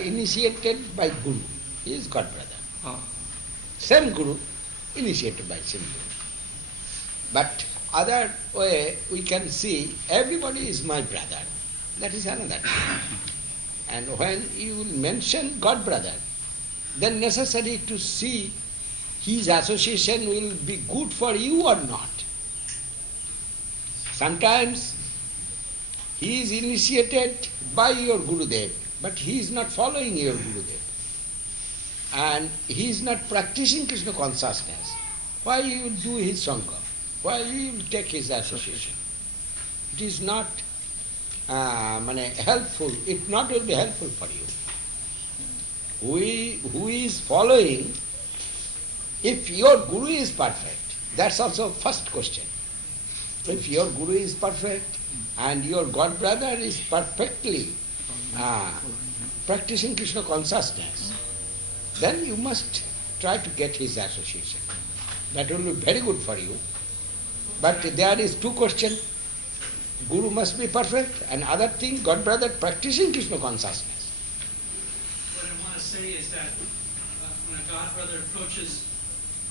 initiated by Guru. He is God brother. Ah. Same Guru, initiated by same Guru. But other way we can see everybody is my brother. That is another thing. And when you will mention God brother, then necessary to see his association will be good for you or not. Sometimes he is initiated by your Gurudev, but he is not following your Gurudev. And he is not practicing Krishna consciousness. Why you will do his Sangha? Why you will take his association? It is not helpful. It not will be helpful for you. Who is following, if your Guru is perfect, that's also first question. If your Guru is perfect and your God brother is perfectly practicing Krishna consciousness, then you must try to get his association. That will be very good for you. But there is two questions. Guru must be perfect, and other thing, God brother practicing Krishna consciousness. What I want to say is that when a God brother approaches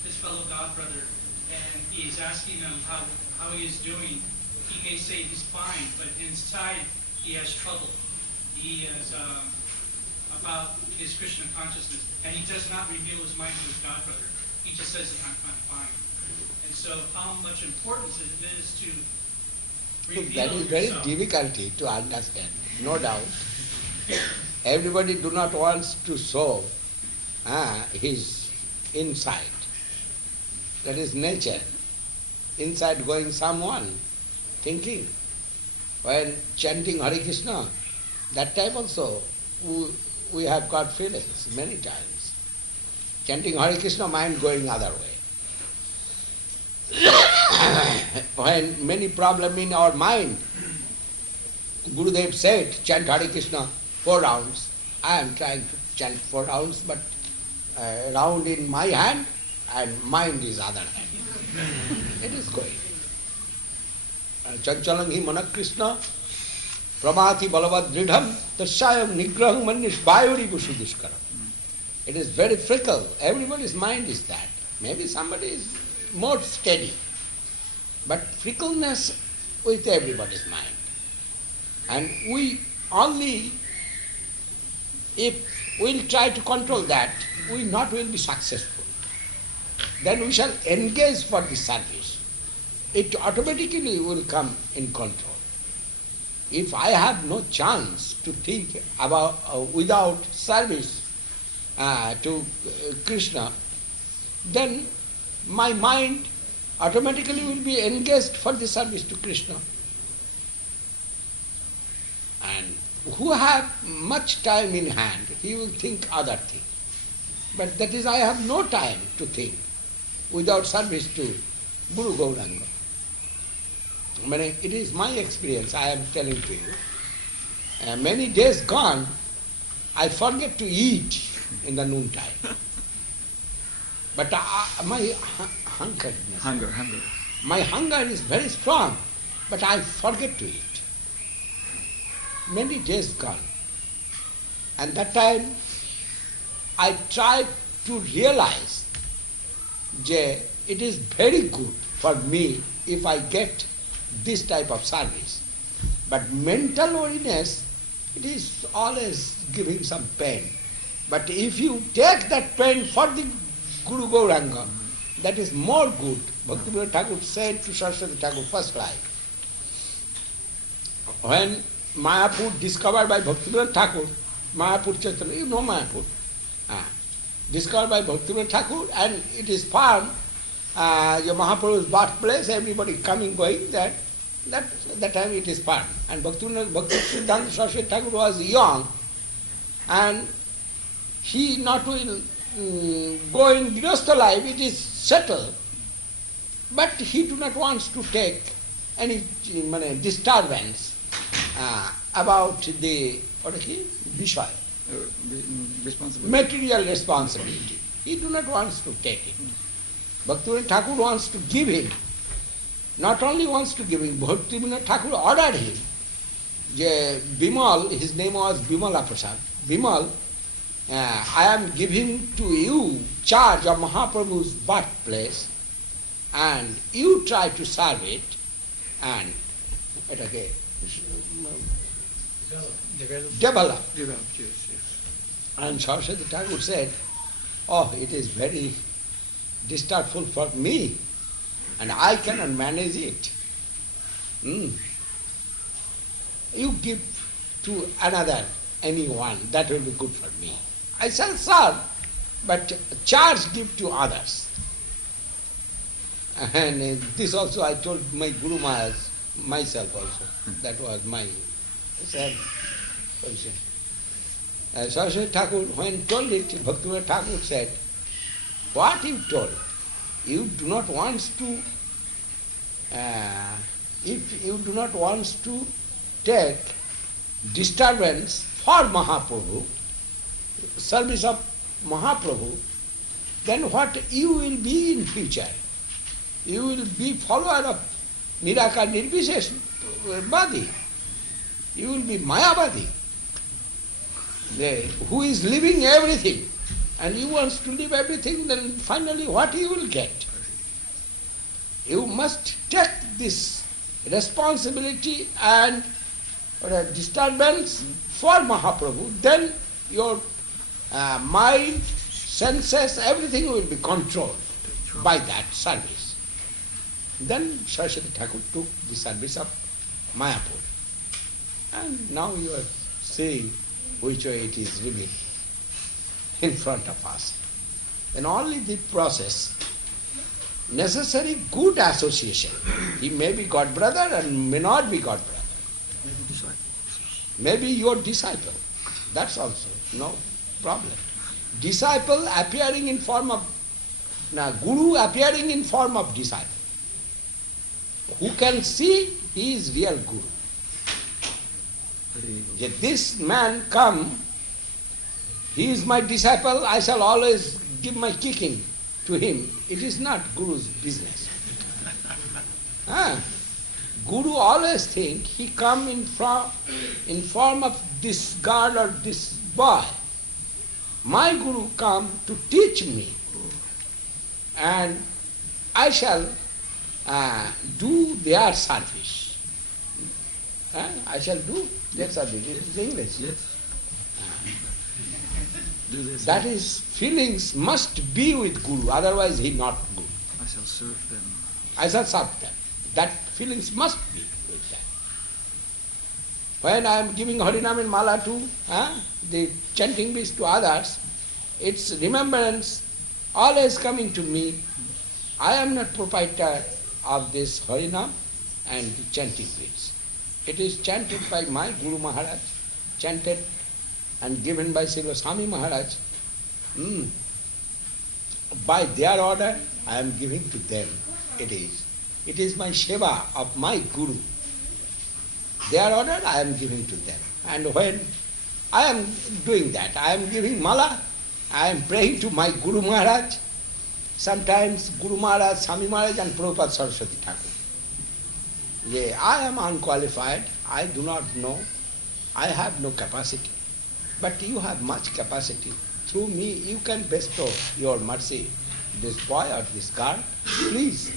his fellow God brother and he is asking him how he is doing, he may say he's fine, but inside he has trouble. He is about his Krishna consciousness, and he does not reveal his mind to his God brother. He just says, I'm fine. And so how much importance it is to reveal That is very yourself. difficult to understand, no doubt. Everybody do not want to show his inside. That is nature. Inside going someone, thinking. When chanting Hare Krishna, that time also we have got feelings many times. Chanting Hare Krishna, mind going other way. When many problem in our mind, Gurudev said, chant Hare Krishna 4 rounds. I am trying to chant 4 rounds, but round in my hand and mind is other hand. It is going. Chanchalam hi manak Krishna, pramati balavad dridham, tasyayam nigraham manish vayuri busuduskaram. It is very fickle. Everybody's mind is that. Maybe somebody is more steady. But fickleness with everybody's mind. And we only, if we'll try to control that, we not will be successful. Then we shall engage for the service. It automatically will come in control. If I have no chance to think about without service to Krishna, then my mind automatically will be engaged for the service to Krishna. And who have much time in hand, he will think other thing. But that is, I have no time to think without service to Guru Gauranga. It is my experience, I am telling to you. Many days gone, I forget to eat in the noon time. But my hunger. My hunger is very strong, but I forget to eat. Many days gone. And that time, I tried to realize that it is very good for me if I get this type of service. But mental weariness, it is always giving some pain. But if you take that pain for the Guru Gauranga, that is more good. Bhaktivinoda Thakur said to Saraswati Thakur first life. When Mayapur discovered by Bhaktivinoda Thakur, Mayapur Chaitanya, you know Mayapur, discovered by Bhaktivinoda Thakur, and it is found your Mahaprabhu's birthplace, everybody coming, going, that time it is found. And Bhaktivinoda Saraswati Thakur was young, and he not will go in Grihastha life, it is settled, but he do not want to take any disturbance about the Vishaya, material responsibility. He do not want to take it. Bhaktivinoda Thakur wants to give him. Not only wants to give him, Bhaktivinoda Thakur ordered him. Bimal, his name was Bimala Prasad. Bimal, I am giving to you charge of Mahaprabhu's birthplace, and you try to serve it, and এটাকে develop. And Saraswati Thakur said, oh, it is very disturbful for me, and I cannot manage it. You give to another, anyone, that will be good for me. I shall serve, but charge give to others. And this also I told my Guru Maharaj, myself also. That was my sad position. Saraswati Thakur, when told it, Bhaktivinoda Thakur said, what you told, you do not want to, if you do not want to take disturbance for Mahaprabhu, service of Mahaprabhu, then what you will be in future? You will be follower of Nirakar Nirvishesh Badi. You will be Mayavadi, who is living everything, and you want to live everything, then finally what you will get? You must take this responsibility and disturbance for Mahaprabhu, then your mind, senses, everything will be controlled by that service. Then Saraswati Thakur took the service of Mayapur. And now you are seeing which way it is really in front of us. And only the process, necessary good association. He may be God brother and may not be God brother. Maybe your disciple. That's also no problem. Disciple appearing in form of, Guru appearing in form of disciple. Who can see he is real Guru. If this man come, he is my disciple, I shall always give my kicking to him. It is not Guru's business. Guru always think he come in form of this girl or this boy. My Guru come to teach me, and I shall do their service. I shall do their service. It is English. Yes. That is, feelings must be with Guru, otherwise he not Guru. I shall serve them. I shall serve them. That feelings must be with them. When I am giving Harinam and Mala to the chanting beads to others, its remembrance always coming to me. I am not proprietor of this Harinam and the chanting beads. It is chanted by my Guru Maharaj, chanted and given by Srila Swami Maharaj. By their order, I am giving to them. It is my seva of my Guru. Their order, I am giving to them. And when I am doing that, I am giving mala, I am praying to my Guru Maharaj, sometimes Guru Maharaj, Swami Maharaj and Prabhupada Saraswati Thakur. I am unqualified, I do not know, I have no capacity. But you have much capacity. Through me, you can bestow your mercy. This boy or this girl, please,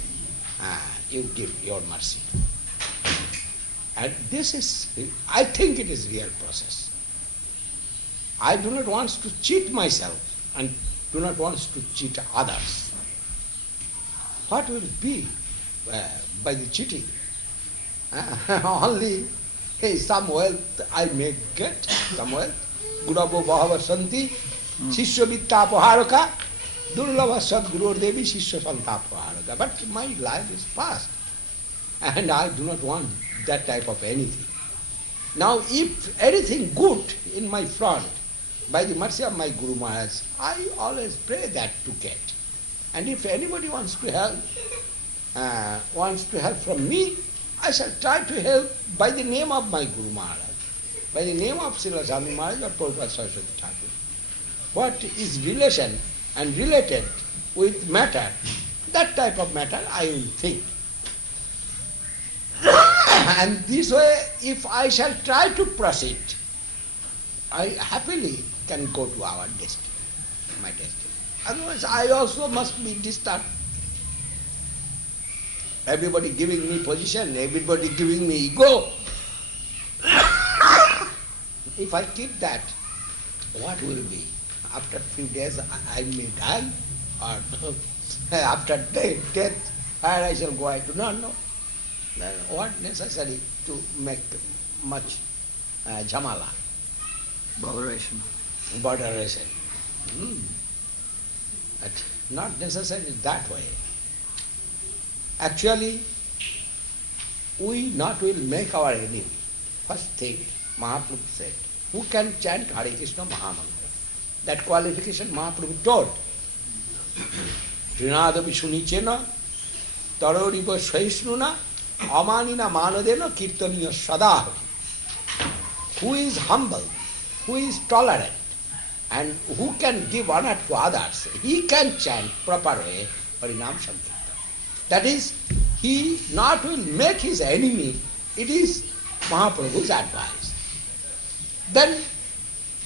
you give your mercy. And this is, I think it is real process. I do not want to cheat myself and do not want to cheat others. What will be by the cheating? Only some wealth I may get, some wealth. Guravo Bhava Santi, Shishya Vitta Paharaka, Durlava Sadguru Devi Shishya Santa Paharaka. But my life is past, and I do not want that type of anything. Now, if anything good in my front, by the mercy of my Guru Maharaj, I always pray that to get. And if anybody wants to help from me, I shall try to help by the name of my Guru Maharaj, by the name of Srila Swami Maharaj or Prabhupada Saraswati Thakur. What is relation and related with matter, that type of matter I will think. And this way, if I shall try to proceed, I happily can go to our destiny, my destiny. Otherwise, I also must be disturbed. Everybody giving me position, everybody giving me ego. If I keep that, what will be? After few days I may die, or after death, where I shall go, I do not know. Then what necessary to make much jamala, botheration? But not necessarily that way. Actually, we not will make our enemy. First thing, Mahaprabhu said, who can chant Hare Krishna Mahamantra? That qualification Mahaprabhu told. Trinadapi Sunichena, Taroripa Svaisnuna, Amanina Manadena Kirtaniya Sada. Who is humble, who is tolerant, and who can give honor to others, he can chant proper way Harinam Sankirtan. That is, he not will make his enemy, it is Mahaprabhu's advice. Then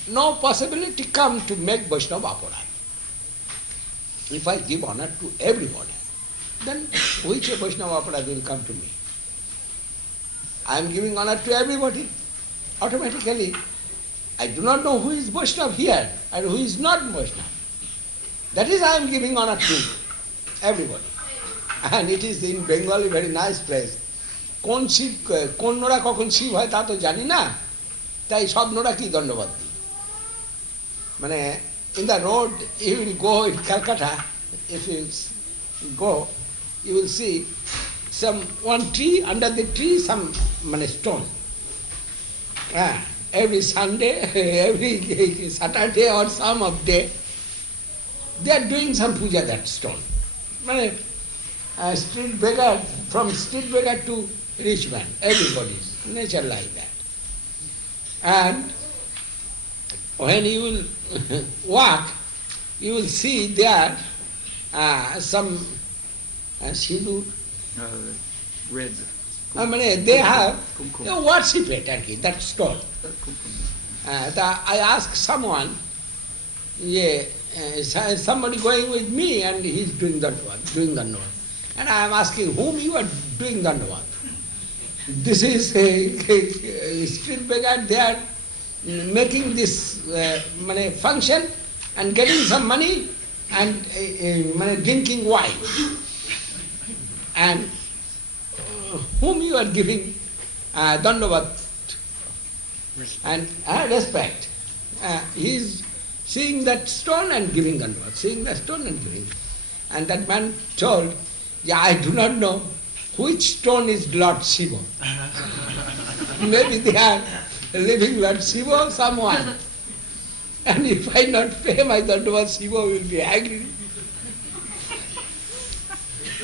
no possibility come to make Vaishnava aparad. If I give honor to everybody, then which Vaishnava aparad will come to me? I am giving honor to everybody. Automatically, I do not know who is Vaishnava here and who is not Vaishnava. That is, I am giving honor to everybody. And it is in Bengali very nice place. কোন Nora কখন শিব হয় তা তো জানি না, তাই সব Nora কি দণ্ডবাদ দিই। মানে in the road you will go in Calcutta, if you go, you will see one tree, under the tree some stone. Every Sunday, every Saturday or some of day, they are doing some puja that stone. Street beggar, from street beggar to rich man, everybody's nature like that. And when you will walk, you will see there some sindoor. Red. They have, they worship it, that stone. I asked someone, somebody going with me and he is doing Dandavad. And I am asking, whom you are doing Dandavad? This is a street beggar, they are making this function and getting some money and drinking wine. And whom you are giving Dandavad and respect. He is seeing that stone and giving Dandavad, seeing that stone and giving. And that man told, I do not know which stone is Lord Shiva. Maybe they are living Lord Shiva or someone. And if I not pay my Dandavad, Shiva will be angry.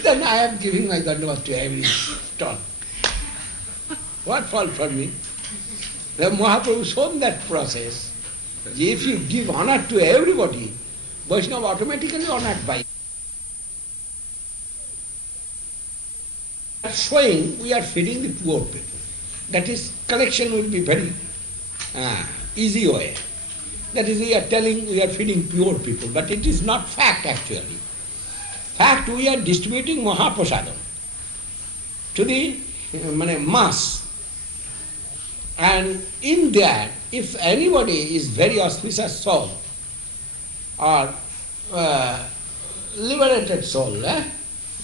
Then I am giving my Dandavad to every stone. What fault from me? The Mahaprabhu shown that process. If you give honor to everybody, Vaishnava automatically honored by you. Showing we are feeding the poor people. That is, collection will be very easy way. That is, we are telling we are feeding poor people, but it is not fact actually. Fact, we are distributing Mahaprasadam to the mass. And in that, if anybody is very auspicious soul or liberated soul, it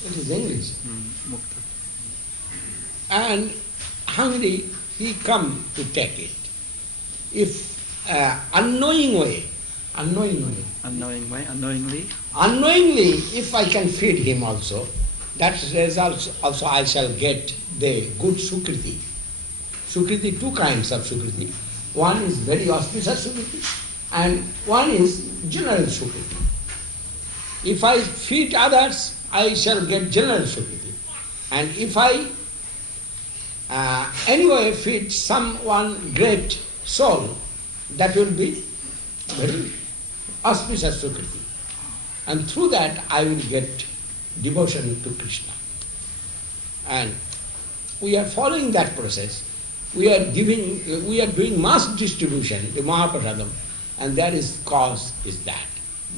is English, and hungry, he come to take it. If unknowingly, unknowingly, if I can feed him also, that results also I shall get the good Sukriti. Sukriti, two kinds of Sukriti. One is very auspicious Sukriti and one is general Sukriti. If I feed others, I shall get general Sukriti. And if I anyway feed someone great soul, that will be very auspicious Sukriti. And through that I will get devotion to Krishna. And we are following that process. We are doing mass distribution, the Mahaprasadam, And that is cause is that.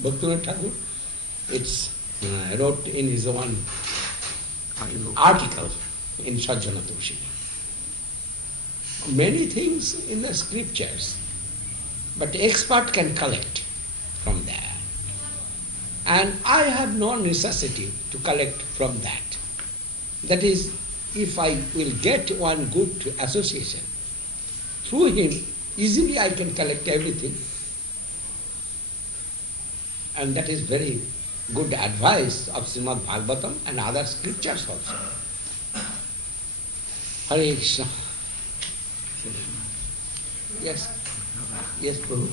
Bhaktivinoda Thakur, wrote in his own article in Sajjana Toshini. Many things in the scriptures, but expert can collect from there. And I have no necessity to collect from that. That is, if I will get one good association, through him, easily I can collect everything. And that is very good advice of Srimad Bhagavatam and other scriptures also. Hare Krishna. Yes. Yes, Prabhu.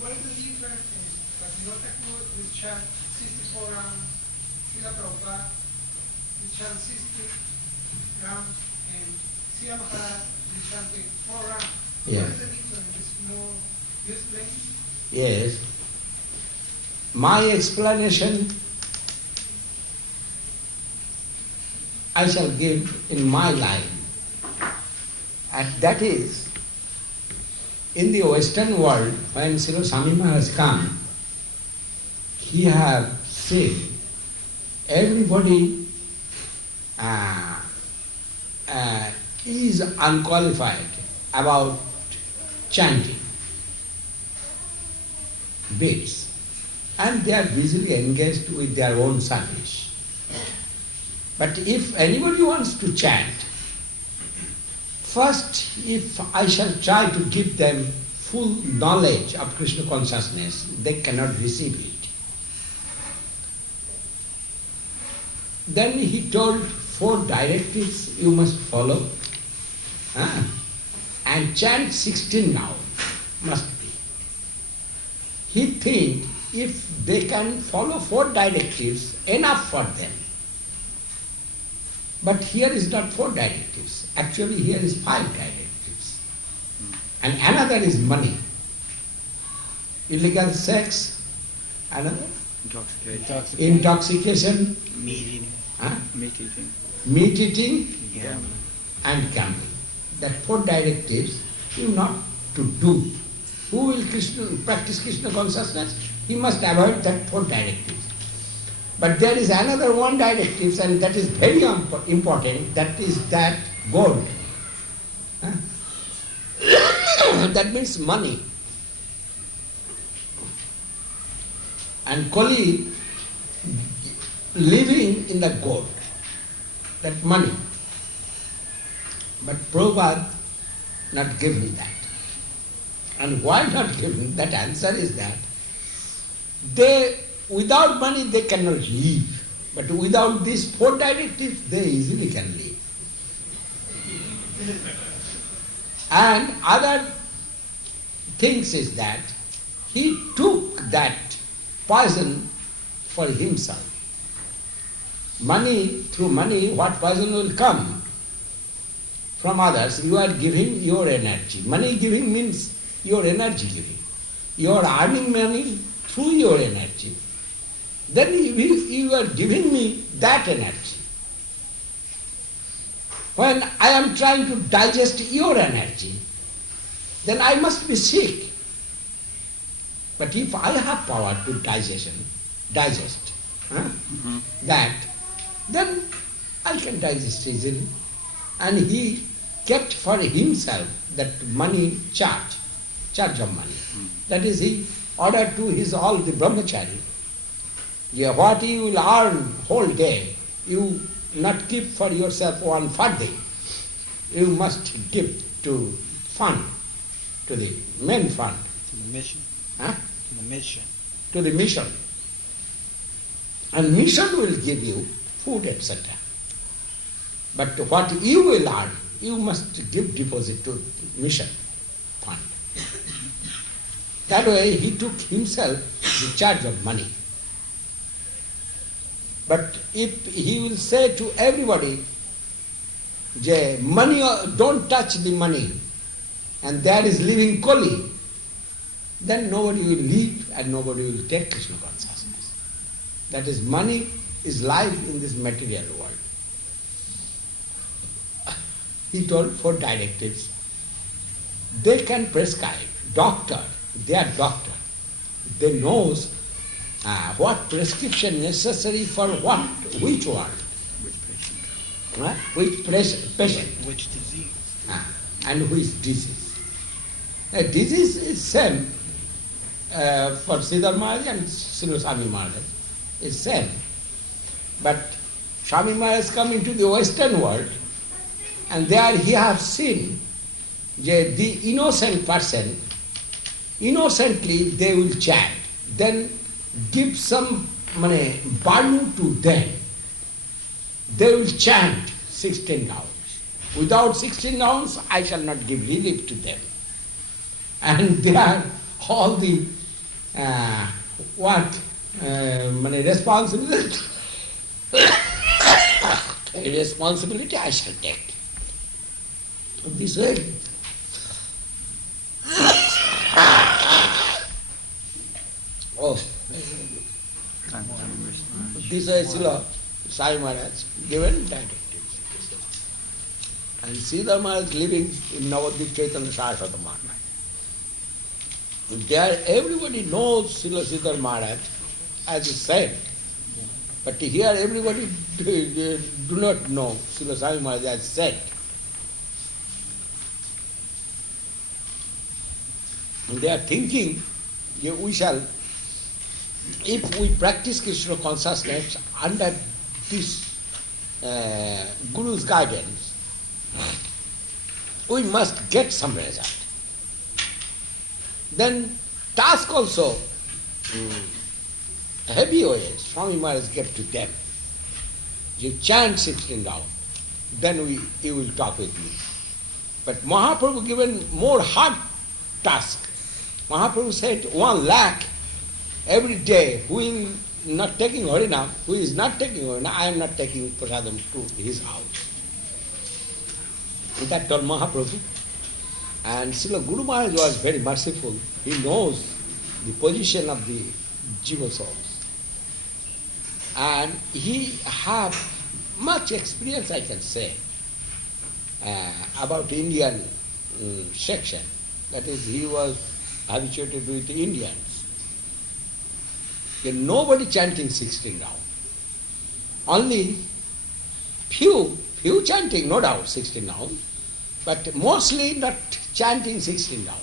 What is the difference in Bhaktivinoda Thakur will chant 64 rounds, Srila Prabhupada will chant 60 rounds, and Srila Maharaj will chant 4 rounds? Yeah. What is the difference? Is more explain? Yes. My explanation I shall give in my line. And that is, in the Western world, when Srila Swami Maharaj come, he have seen everybody is unqualified about chanting beads. And they are busily engaged with their own service. But if anybody wants to chant, first, if I shall try to give them full knowledge of Krishna consciousness, they cannot receive it. Then he told 4 directives you must follow. And chant 16 now, must be. He thinks if they can follow 4 directives, enough for them. But here is not 4 directives. Actually, here is 5 directives. And another is money. Illegal sex, another? Intoxication. Meat eating. Meat eating. Gambling. And gambling. That 4 directives you not to do. Who will practice Krishna consciousness? He must avoid that 4 directives. But there is another 1 directive, and that is very important, that is that gold. That means money. And Kali living in the gold, that money. But Prabhupada not giving that. And why not giving? That answer is that they, without money they cannot live. But without these 4 directives, they easily can live. And other things is that he took that poison for himself. Money, through money, what poison will come from others? You are giving your energy. Money giving means your energy giving. You are earning money through your energy. Then you are giving me that energy. When I am trying to digest your energy, then I must be sick. But if I have power to digest that, then I can digest easily. And he kept for himself that money charge of money. That is, he ordered to his all the brahmachari, what you will earn whole day, you not keep for yourself 1 farthing. You must give to fund, to the main fund. To the mission. Huh? To the mission. To the mission. And mission will give you food, etc. But what you will earn, you must give deposit to mission fund. That way he took himself the charge of money. But if he will say to everybody, money, don't touch the money, and there is living Kali, then nobody will live and nobody will take Krishna consciousness. That is, money is life in this material world. He told 4 directives. They can prescribe, doctor, they are doctor. They knows what prescription necessary for what, which one, Which patient? which patient, Which disease? and which disease. A disease is same for Siddhar Maharaj and Srila Swami Maharaj. It's same. But Swami Maharaj come into the Western world, and there he has seen that the innocent person, innocently they will chant, then give some value to them. They will chant 16 rounds. Without 16 rounds, I shall not give relief to them. And they are all the responsibility. Responsibility I shall take. This way. Oh, this way Srila Sai Maharaj given directives. And Siddhar Maharaj living in Navadvip Chaitanya Saraswata Math. There everybody knows Srila Siddhar Maharaj as a saint. But here everybody do not know Srila Swami Maharaj as saint. And they are thinking that we shall, if we practice Krishna consciousness under this Guru's guidance, we must get some result. Then task also, heavy ways, Swami Maharaj gave to them. You chant 16 rounds, then you will talk with me. But Mahaprabhu given more hard task. Mahaprabhu said 1 lakh every day. Who is not taking Harinam, who is not taking Harinam, I am not taking prasadam to his house. That told Mahaprabhu. And Srila Guru Maharaj was very merciful. He knows the position of the jiva souls. And he had much experience, I can say, about Indian section. That is, he was habituated with the Indians. Nobody chanting 16 rounds. Only few chanting, no doubt, 16 rounds, but mostly not chanting 16 rounds.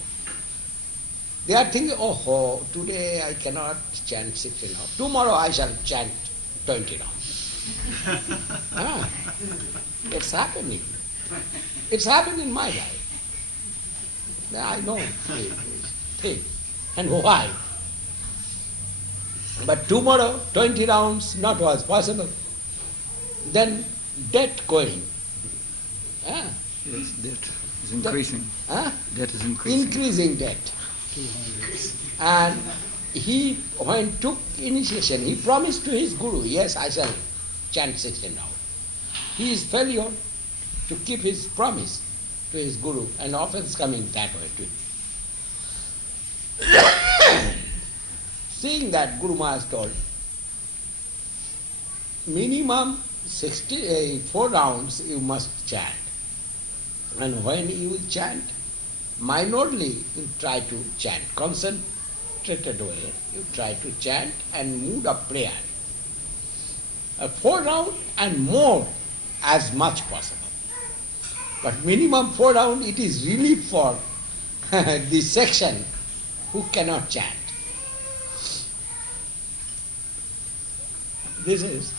They are thinking, oh, today I cannot chant 16 rounds. Tomorrow I shall chant 20 rounds. It's happening. It's happened in my life. I know thing. And why? But tomorrow, 20 rounds, not was possible. Then debt going. Yes, debt is increasing. Debt is increasing. Increasing debt. And he, when took initiation, he promised to his guru, yes, I shall chant 16 rounds. He is failure to keep his promise to his guru, and offense coming that way too. Seeing that, Guru Maharaj told, minimum 4 rounds you must chant. And when you will chant, minorly you try to chant, concentrated way, you try to chant and mood of prayer. 4 rounds and more as much possible. But minimum 4 rounds, it is relief for the section who cannot chant. This is,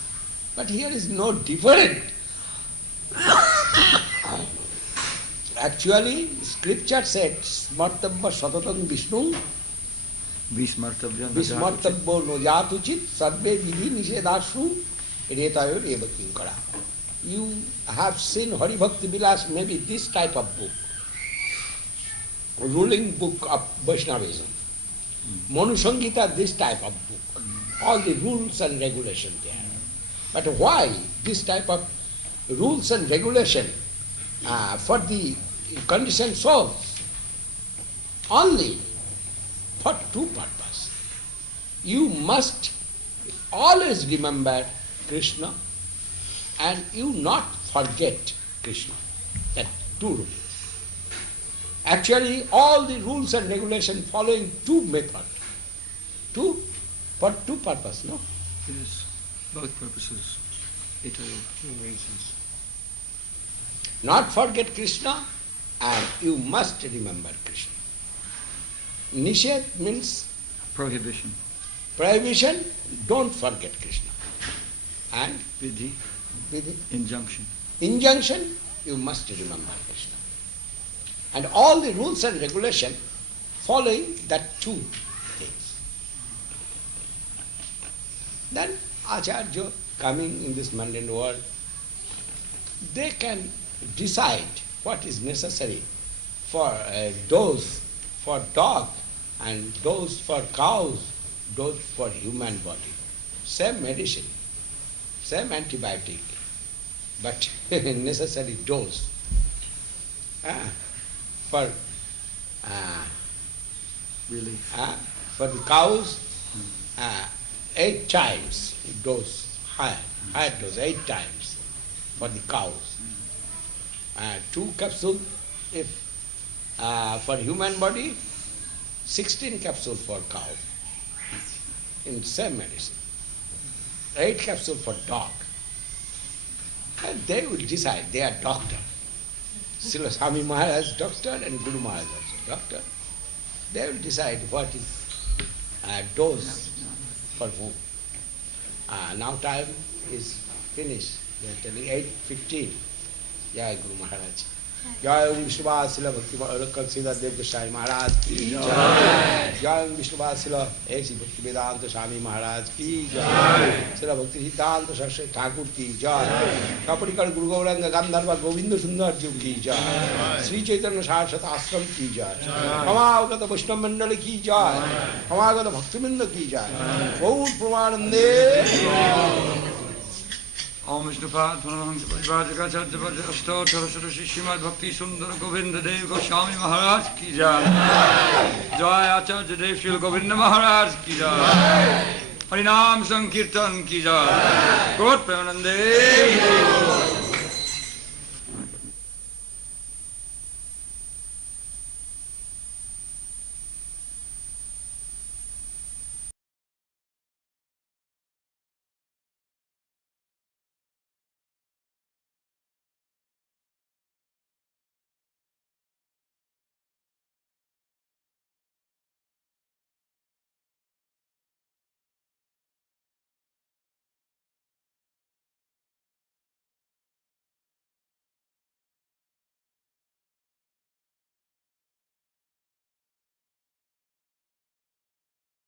but here is no different. Actually, scripture said, Smartabha Satatam Vishnu, Vismartabha Nojatuchit, Sarve Vidhi Nishedashu, Retayo Reva Kinkara. You have seen Hari Bhakti Vilas, maybe this type of book, ruling book of Vaishnavism. Manu Sangita, this type of book. All the rules and regulations there. But why this type of rules and regulation for the conditioned souls? Only for 2 purposes. You must always remember Krishna and you not forget Krishna. That 2 rules. Actually, all the rules and regulations following two methods. For two purposes, no? Yes, both purposes. Eternal reasons. Not forget Krishna, and you must remember Krishna. Nishad means Prohibition. prohibition, don't forget Krishna. And Vidhi. with Injunction. injunction, you must remember Krishna. And all the rules and regulations following that two things. Then Acharya coming in this mundane world, they can decide what is necessary for a dose for dog and dose for cows, dose for human body. Same medicine, same antibiotic, but necessary dose. For Relief. for the cows, 8 times dose, higher dose, 8 times for the cows. 2 capsules if for human body, 16 capsules for cow in same medicine. 8 capsules for dog. And they will decide, they are doctor. Srila Swami Maharaj is doctor and Guru Maharaj also doctor. They will decide what is dose for whom. Now time is finished. They are telling 8:15. Jai Guru Maharaj. Jai Om Vishnuvasila Bhakti Kalsida Dev Goswami Maharaj ki Jai. Jai Om Vishnuvasila A.C. Bhakti Vedanta Swami Maharaj ki Jai. Srila Bhakti Siddhanta Saraswati Thakur ki Jai. Kapadikar Guru Gauranga Gandharva Govinda Sundar Ji ki Jai. Sri Chaitanya Saraswati Ashram ki Jai. Amagata Vaishnava Mandali ki Jai. Amagata Bhaktivinda ki Jai. Gaur Pramanande. Om Vishnupad Pranamahangsa Parivajaka Chattapati Ashto Saraswati Srimad Bhakti Sundara Govinda Dev Goswami Maharaj ki Jai. Jai Acharya Dev Srila Govinda Maharaj ki Jai. Harinam Sankirtan ki Jai. Gaur Premanande.